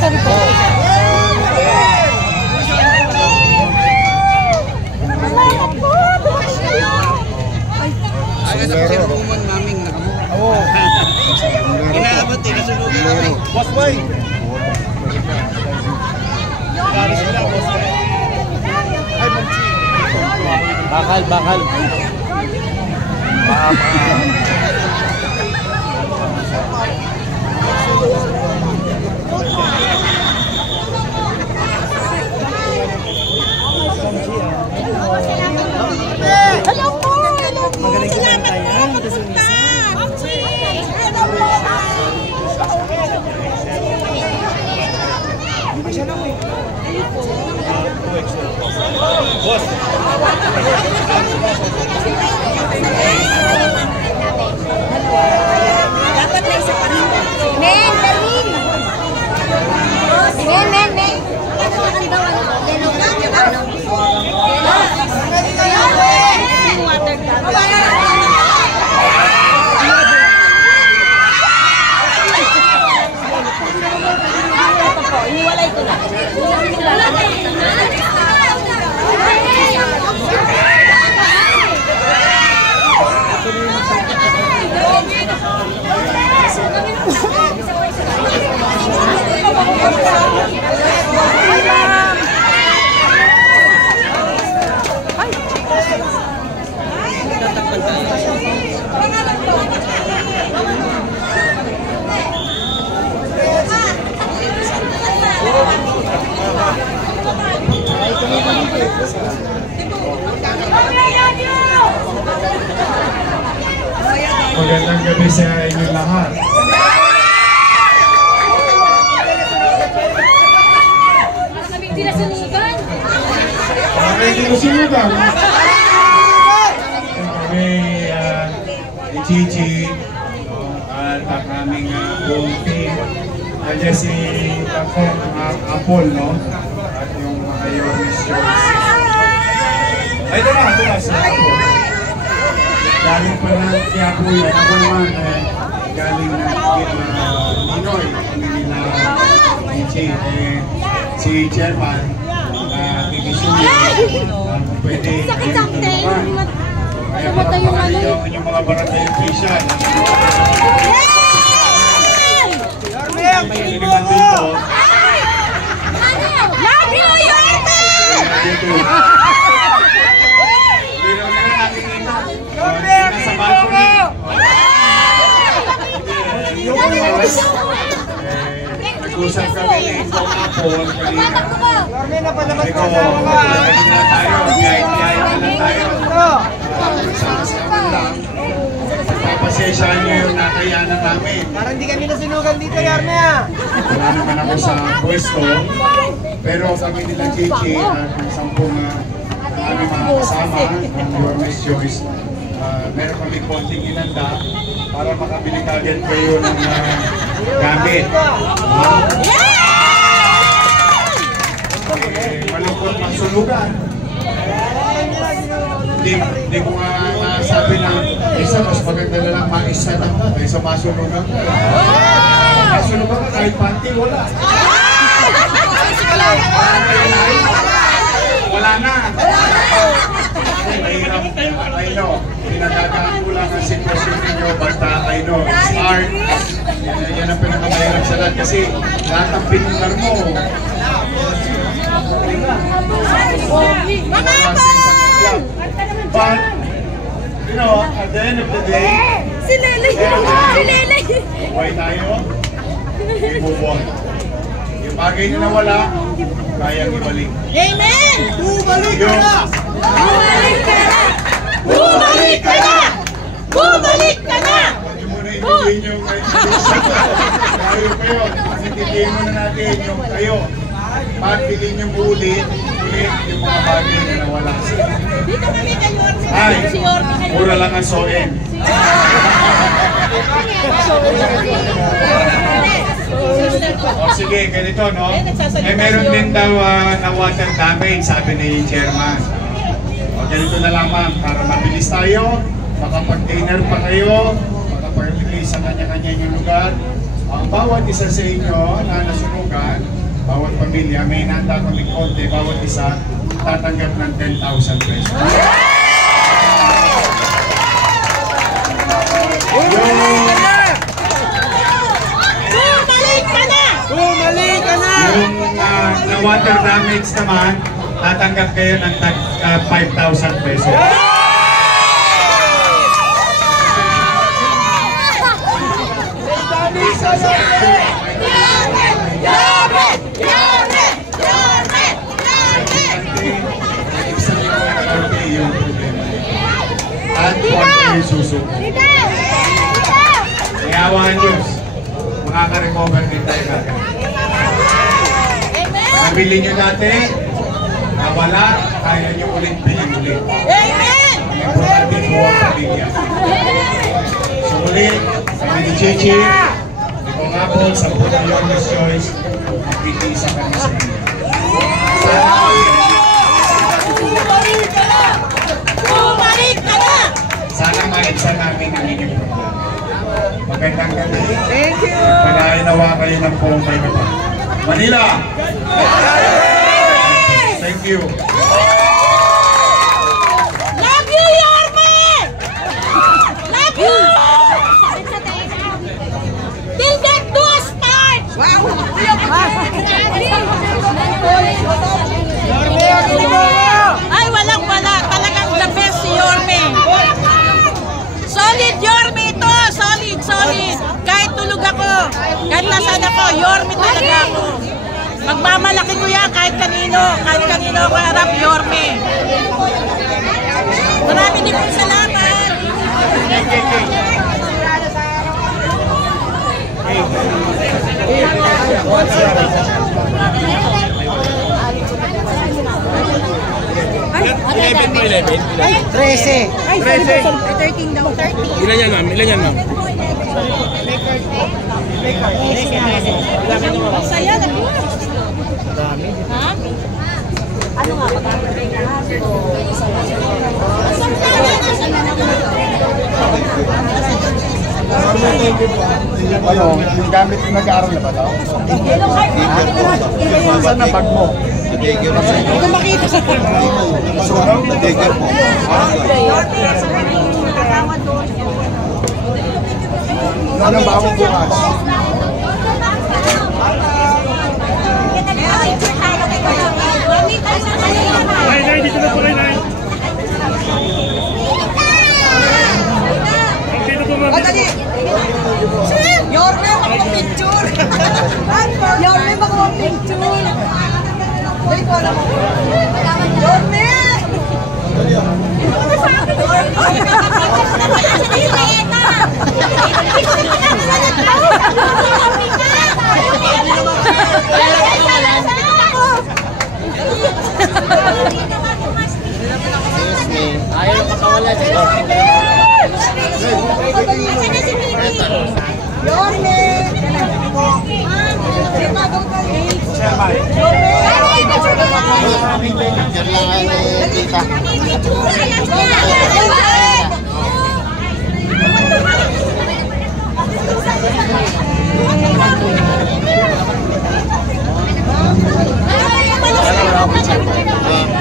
sorry po. Ay, sa buman maming nakamura. Oo. Inaabot din sa lugar namin. Boss boy. Galis na boss boy. Ay, manchi. Bakal. Hello po! Magaling kumanta yan. Boss! Dapat na isa pa rin. Men, Darwin! Men! Ang daw ano? Leno na ano? Water Iwalay ko na. Magandang gabi sa inyong lahat. Hindi na sinugan. Kami ni Chichi at ang aming buong team. Nandiyan si Takong Apol, no? At yung mga Yormis Shows. Ay, ito na si Apol. Galing pa ng Quiapo yan. Ako naman, galing ng Ninoy. Hindi nila Chichi. Si Chairman, Kikisuyo. Pwede. Sakit ang tayo. Kaya yung mga barangay official. May naman dito. Love you, Yorme! Dito. Pero na nakikita. Nasa balcony. Nag-usap kami na ito kapon kanina. Sabi ko, hindi na tayo. Biyay-biyay na lang tayo. Sama-sama lang. Papasensyahan nyo yung nakayanan namin. Parang hindi kami nasinugan dito, Yarme. Wala naman ako sa pwesto. Pero kami nila Chichi at ang 10 aming mga kasama ng Yormes Choice, meron kami konting inanda para makabili kagad kayo ng gamit. Malungkot masulugan. Hindi ko nga sabi na isa, mas maganda na lang maisa lang na kaysa masunugan. Masunugan ka kahit panty, wala. Wala na. Mahirap, I know. Pinagdadaan ko lang ang sitwasyon ninyo, basta I know. Smart. Yan ang pinakamahirap sa lahat kasi lahat ang pinunar mo. But, you know, at the end of the day, Si Lele! buhay tayo, i-move on. Yung bagay na nawala, kayang ibalik. Amen! Bumalik ka na! Bumalik ka na! Bumalik ka na! Bumalik ka na! Huwag nyo muna ibigay nyo kayo kayo. Intindihin muna natin yung kayo. Pagpili nyo ulit yung mga bagay na nawala. Dito kami kay Yorme. Ay, mura lang ang soen. O sige, ganito no? Meron din daw na water damage, sabi ni Chairman. O ganito na lamang, para mabilis tayo, makapag-dinner pa kayo, makapag-release sa kanya-kanya yung lugar. Ang bawat isa sa inyo na nasunugan, bawat pamilya, may nanda kami konti, bawat isa tatanggap ng 10,000 pesos. Bumalik ka na! Bumalik ka na! Yung na water damage naman, tatanggap kayo ng 5,000 pesos. At konti yung susunod. Kayawaan Diyos, makaka-recover din tayo natin. Nabili nyo dati, nawala, kaya nyo ulit bilhin ulit. Amen! Ang importante po ang pamilya. So ulit, kami ni Chichi, ito nga po, sa Puno Youngest Choice, magtitisa kami sa inyo. Bumalik ka na! Sana maibsan namin ang inyong problema. Magandang gabi. Thank you! Pag-ainawa kayo ng buong may baba. Manila! Thank you. Love you, Yorme! Love you! Till death do us part! Ay, walang-wala. Talagang the best si Yorme. Solid Yorme ito. Solid, solid. Kahit tulog ako, kahit nasan ako, Yorme talaga ako. Magmamalaki ko yan kahit kanino ako harap, Yorme. Marami din po salamat. Ay, 13 daw. 30. Ilan yan, ma'am? Ilan yan, ma'am? Saya na po. Ha? Ano nga ba? Ano, yung gamit yung nag-aaral na ba daw? Saan na bag mo? Kung makita sa Sunog? Nag-deger mo. Ano ba ako bukas? Nay, dito na po kayo, Nay. Dito po, ma'am. Yorme, magpapicture! Yorme, magpapicture! Dali po alam mo. Yorme! Ayaw makawala siya. Yorme!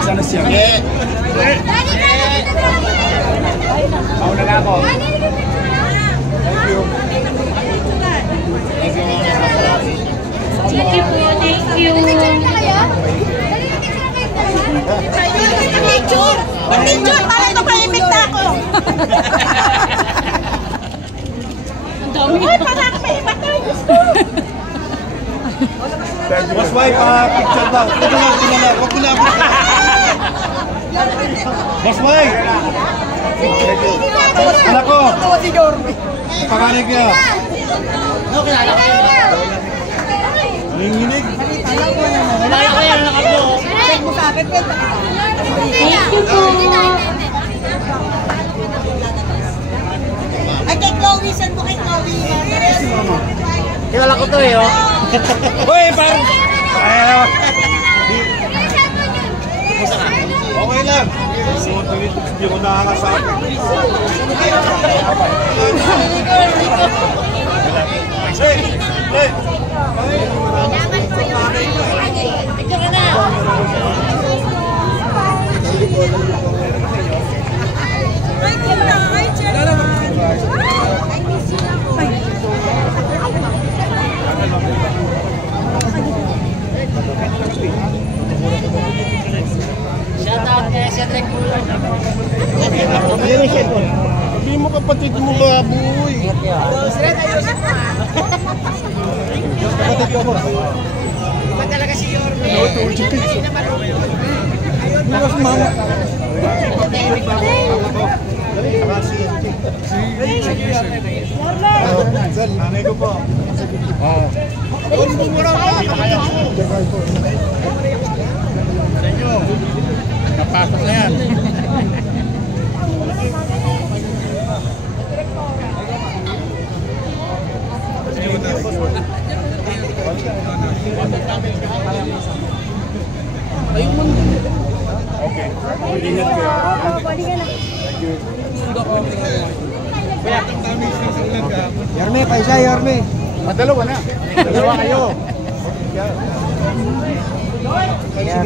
Sana siya. Mauna na ako. Thank you po, thank you. Picture! Picture! Parang tumahimik na ako! Ang dami. Ay, parang may iba tayo gusto. Mas wife, picture daw. Ito na, wag na. Mas wife! Anak ko! Pangalan ka! Ang hinig! Thank you po. Ay, kay Chloe, saan mo kay Chloe? Kilala ko to eh, oh. Uy, parang... Okay lang! Hindi ko nakakasabi. Hey! Hindi mo kapatid mo baboy. Kapatid ko po. Iba talaga si Yorme. Bukas mama. Nanay ko po. Napasok na yan. Okay. Ingat kayo. Yorme, paisa Yorme. Dalawa na. Dalawa kayo.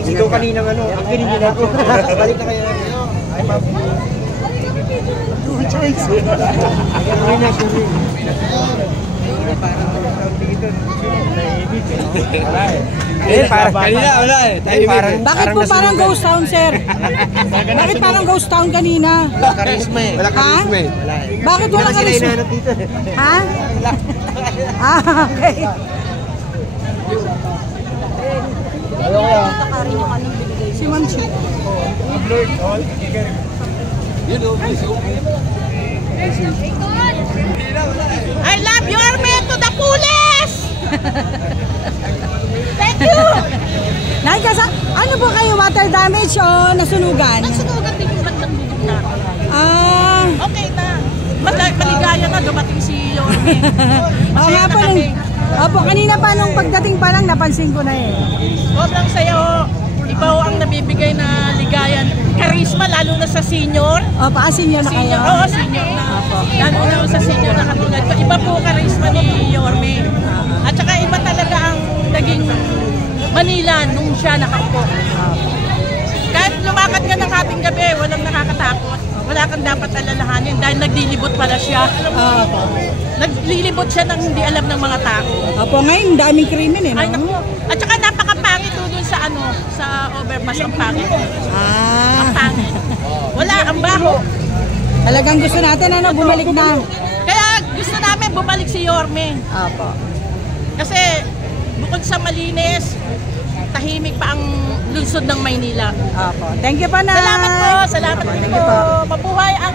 Ikaw kaninang ano, ang kinigil ako. Balik na kayo. Ay, ma'am. Good choice. Sorry na, sorry. Kanina, wala eh. Bakit po parang ghost town, sir? Bakit parang ghost town kanina? Karisma eh. Wala karisma eh. Bakit wala Sila karisma? hinahanap dito. Ha? Okay. Si Ma'am Chi. I love Yorme to the fullest! Thank you! Ano po kayo, water damage o nasunugan? Nasunugan din yung bandang bubog namin. Okay na. Maligaya na dumating si Yorme. Oo nga po. Opo, kanina pa nung pagdating pa lang napansin ko na eh. Sobrang saya ho. Iba ho ang nabibigay na ligayan. Karisma, lalo na sa senior. Opo, senior na kayo. Oo, senior na. Lalo na sa senior na katulad ko. Iba po karisma ni Yorme. At saka iba talaga ang naging Manila nung siya nakaupo. Kahit lumakad ka ng hating gabi, walang nakakatakot. Wala kang dapat alalahanin dahil naglilibot pala siya. Opo. Naglilibot siya ng hindi alam ng mga tao. Opo, ngayon daming krimen eh. Ay, No? naku. At saka napakapangit doon sa sa overpass ang pangit. Ang pangit. Wala, ang baho. Talagang gusto natin bumalik na. Kaya gusto namin bumalik si Yorme. Opo. Kasi bukod sa malinis, tahimik pa ang lungsod ng Maynila. Opo. Thank you pa na. Salamat po. Salamat po. Mabuhay ang